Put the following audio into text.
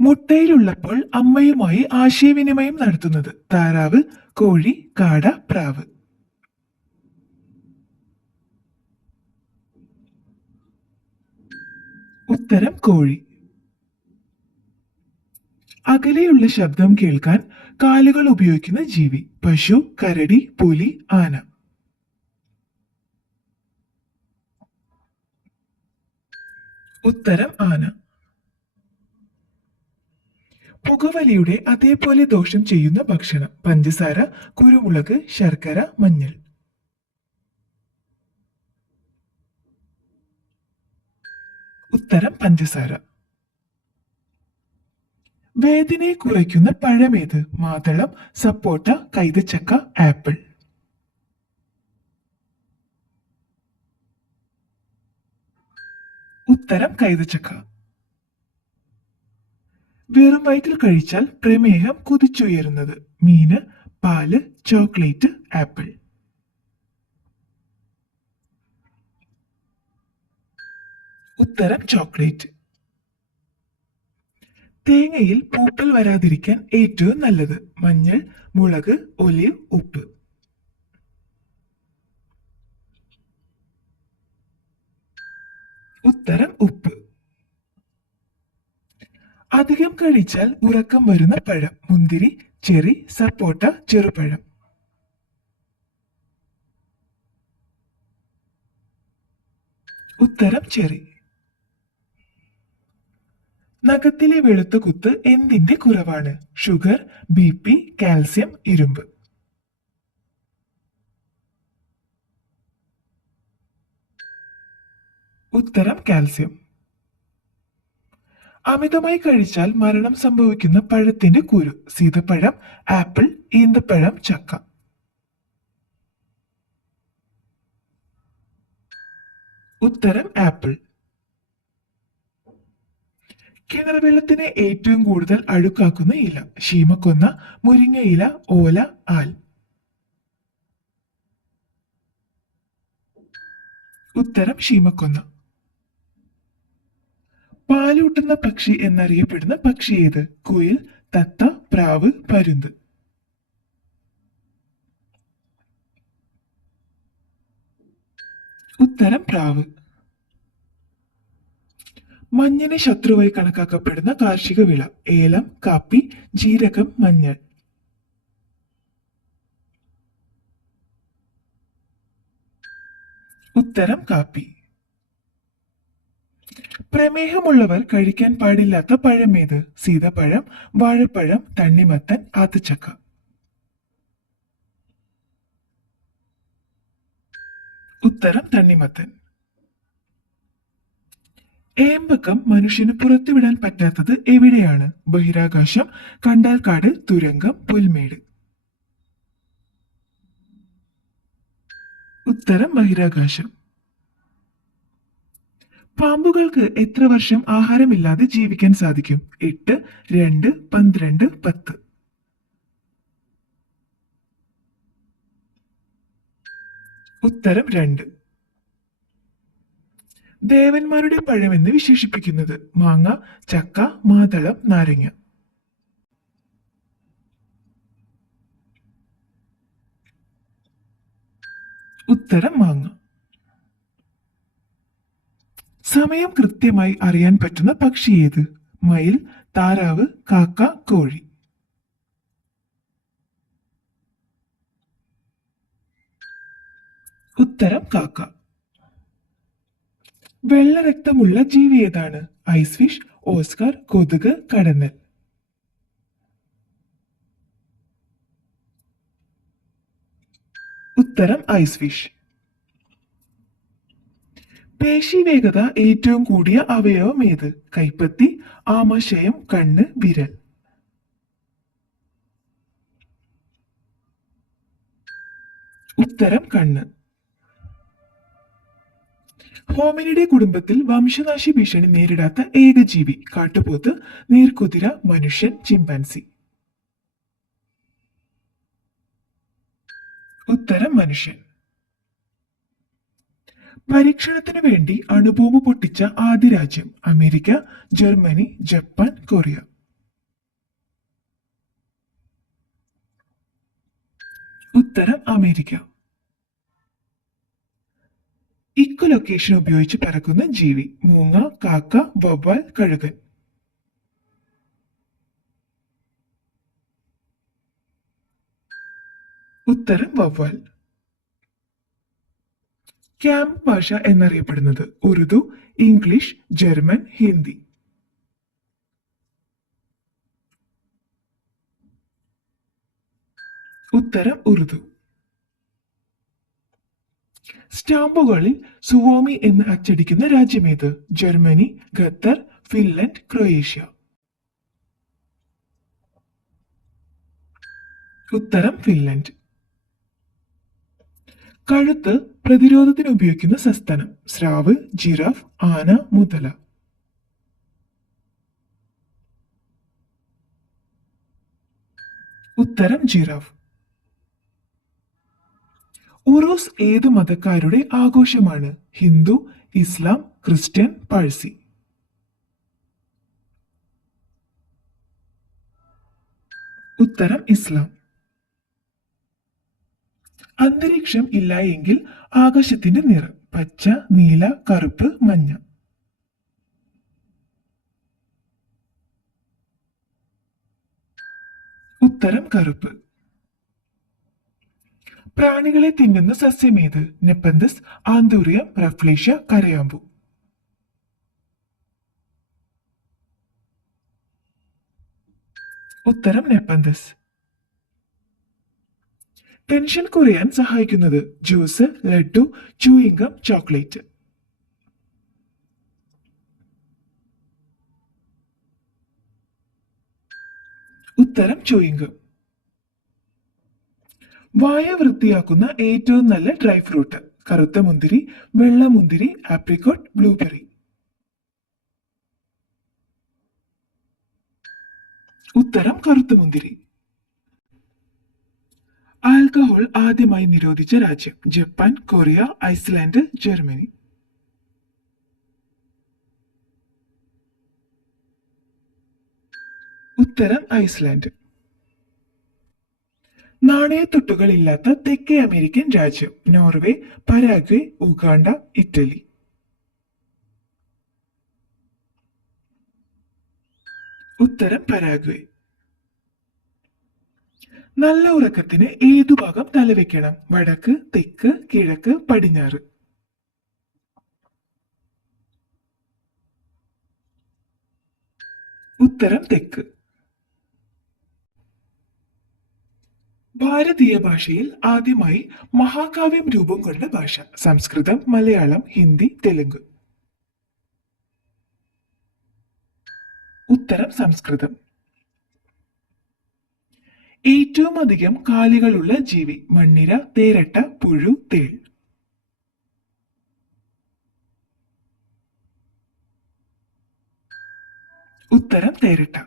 മുട്ടയിലുള്ളപ്പോൾ അമ്മയുമായി ആശയവിനിമയം നടത്തുന്നത് താറാവ്, കോഴി, കാട, പ്രാവ്. ഉത്തരം കോഴി. അകലെയുള്ള ശബ്ദം കേൾക്കാൻ കാലുകൾ ഉപയോഗിക്കുന്ന ജീവി: പശു, കരടി, പുലി, ആന. ഉത്തരം ആന. പുകവലിയുടെ അതേപോലെ ദോഷം ചെയ്യുന്ന ഭക്ഷണം: പഞ്ചസാര, കുരുമുളക്, ശർക്കര, മഞ്ഞൾ. ഉത്തരം പഞ്ചസാര. വേദനയെ കുറയ്ക്കുന്ന പഴമേത്? മാതളം, സപ്പോട്ട, കൈതച്ചക്ക, ആപ്പിൾ. ഉത്തരം കൈതച്ചക്ക. വെറും വയറ്റിൽ കഴിച്ചാൽ പ്രമേഹം കുതിച്ചുയരുന്നത്: മീന്, പാല്, ചോക്ലേറ്റ്, ആപ്പിൾ. ഉത്തരം ചോക്ലേറ്റ്. തേങ്ങയിൽ പൂപ്പൽ വരാതിരിക്കാൻ ഏറ്റവും നല്ലത്: മഞ്ഞൾ, മുളക്, ഒലിവ്, ഉപ്പ്. ഉത്തരം ഉപ്പ്. അധികം കഴിച്ചാൽ ഉറക്കം വരുന്ന പഴം: മുന്തിരി, ചെറി, സപ്പോട്ട, ചെറുപഴം. ഉത്തരം ചെറി. നഖത്തിലെ വെളുത്ത കുത്ത് എന്തിന്റെ കുറവാണ്? ഷുഗർ, ബി.പി, കാൽസ്യം, ഇരുമ്പ്. ഉത്തരം കാൽസ്യം. അമിതമായി കഴിച്ചാൽ മരണം സംഭവിക്കുന്ന പഴത്തിന്റെ കുരു: സീതപ്പഴം, ആപ്പിൾ, ഈന്തപ്പഴം, ചക്ക. ഉത്തരം ആപ്പിൾ. കിണർ വെള്ളത്തിനെ ഏറ്റവും കൂടുതൽ അഴുക്കാക്കുന്ന ഇല: ശീമക്കൊന്ന, മുരിങ്ങയില, ഓല, ആൽ. ഉത്തരം ശീമക്കൊന്ന. പാലൂട്ടുന്ന പക്ഷി എന്നറിയപ്പെടുന്ന പക്ഷി ഏത്? കുയിൽ, തത്ത, പ്രാവ്, പരുന്ത്. ഉത്തരം പ്രാവ്. മഞ്ഞിനെ ശത്രുവായി കണക്കാക്കപ്പെടുന്ന കാർഷിക വിള: ഏലം, കാപ്പി, ജീരകം, മഞ്ഞൾ. ഉത്തരം കാപ്പി. പ്രമേഹമുള്ളവർ കഴിക്കാൻ പാടില്ലാത്ത പഴമേത്? സീതപ്പഴം, വാഴപ്പഴം, തണ്ണിമത്തൻ, ആത്തച്ചക്ക. ഉത്തരം തണ്ണിമത്തൻ. ഏമ്പക്കം മനുഷ്യന് പുറത്തുവിടാൻ പറ്റാത്തത് എവിടെയാണ്? ബഹിരാകാശം, കണ്ടാൽക്കാട്, തുരങ്കം, പുൽമേട്. ഉത്തരം ബഹിരാകാശം. പാമ്പുകൾക്ക് എത്ര വർഷം ആഹാരമില്ലാതെ ജീവിക്കാൻ സാധിക്കും? 8, 2, 12, 10. ഉത്തരം 2. ദേവന്മാരുടെ പഴമെന്ന് വിശേഷിപ്പിക്കുന്നത്: മാങ്ങ, ചക്ക, മാതളം, നാരങ്ങ. ഉത്തരം മാങ്ങ. സമയം കൃത്യമായി അറിയാൻ പറ്റുന്ന പക്ഷി ഏത്? മയിൽ, താറാവ്, കാക്ക, കോഴി. ഉത്തരം കാക്ക. വെള്ളരക്തമുള്ള ജീവി ഏതാണ്? ഐസ് ഫിഷ്, ഓസ്കാർ, കൊതുക്, കടന്നൽ. ഉത്തരം ഐസ് ഫിഷ്. പേശി വേഗത ഏറ്റവും കൂടിയ അവയവം ഏത്? കൈപ്പത്തി, ആമാശയം, കണ്ണ്, വിരൽ. ഉത്തരം കണ്ണ്. ഹോമിനിഡെ കുടുംബത്തിൽ വംശനാശി ഭീഷണി നേരിടാത്ത ഏക ജീവി: കാട്ടുപോത്ത്, നീർക്കുതിര, മനുഷ്യൻ, ചിമ്പാൻസി. ഉത്തരം മനുഷ്യൻ. പരീക്ഷണത്തിനു വേണ്ടി അണുബോംബ് പൊട്ടിച്ച ആദ്യ രാജ്യം: അമേരിക്ക, ജർമ്മനി, ജപ്പാൻ, കൊറിയ. ഉത്തരം അമേരിക്ക. ഇക്കൊലൊക്കേഷൻ ഉപയോഗിച്ച് പറക്കുന്ന ജീവി. മൂങ്ങ, കാക്ക, വവ്വാൽ, കഴുകൻ. ഉത്തരം വവ്വാൽ. ക്യാമ്പ് ഭാഷ എന്നറിയപ്പെടുന്നത്. Urdu, English, German, Hindi. ഉത്തരം ഉറുദു. സ്റ്റാമ്പുകളിൽ സുവോമി എന്ന് അച്ചടിക്കുന്ന രാജ്യമേത്? Germany, Qatar, Finland, Croatia. ഉത്തരം ഫിൻലൻഡ്. കഴുത്ത് പ്രതിരോധത്തിന് ഉപയോഗിക്കുന്ന സസ്തനം. സ്രാവ്, ജിറാഫ്, ആന, മുതല. ഉത്തരം ജിറാഫ്. ഉറൂസ് ഏതു മതക്കാരുടെ ആഘോഷമാണ്? ഹിന്ദു, ഇസ്ലാം, ക്രിസ്ത്യൻ, പാഴ്സി. ഉത്തരം ഇസ്ലാം. അന്തരീക്ഷം ഇല്ല എങ്കിൽ ആകാശത്തിന്റെ നിറം. പച്ച, നീല, കറുപ്പ്, മഞ്ഞ. ഉത്തരം കറുപ്പ്. പ്രാണികളെ തിന്നുന്ന സസ്യമേത്? നെപ്പന്തസ്, ആന്തൂറിയം, റഫ്ലേഷ്യ, കരയാമ്പു. ഉത്തരം നെപ്പന്തസ്. ടെൻഷൻ കുറയാൻ സഹായിക്കുന്നത്. Juice, laddu, chewing gum, chocolate. ഉത്തരം ചൂയിംഗം. വായ വൃത്തിയാക്കുന്ന ഏറ്റവും നല്ല ഡ്രൈ ഫ്രൂട്ട്. കറുത്ത മുന്തിരി, വെള്ള മുന്തിരി, ആപ്രിക്കോട്ട്, ബ്ലൂബെറി. ഉത്തരം കറുത്ത മുന്തിരി. ആൽക്കഹോൾ ആദ്യമായി നിരോധിച്ച രാജ്യം. Japan, Korea, Iceland, Germany. ഉത്തരം ഐസ്ലാൻഡ്. നാണയത്തുട്ടുകൾ ഇല്ലാത്ത തെക്കേ അമേരിക്കൻ രാജ്യം. Norway, Paraguay, Uganda, Italy. ഉത്തരം പരാഗ്വേ. നല്ല ഉറക്കത്തിന് ഏതു ഭാഗം തലവെക്കണം? വടക്ക്, തെക്ക്, കിഴക്ക്, പടിഞ്ഞാറ്. ഉത്തരം തെക്ക്. ഭാരതീയ ഭാഷയിൽ ആദ്യമായി മഹാകാവ്യം രൂപം കൊണ്ട ഭാഷ. സംസ്കൃതം, മലയാളം, ഹിന്ദി, തെലുങ്ക്. ഉത്തരം സംസ്കൃതം. ഏറ്റവും അധികം കാലുകളുള്ള ജീവി. മണ്ണിര, തേരട്ട, പുഴു, തേൾ. ഉത്തരം തേരട്ട.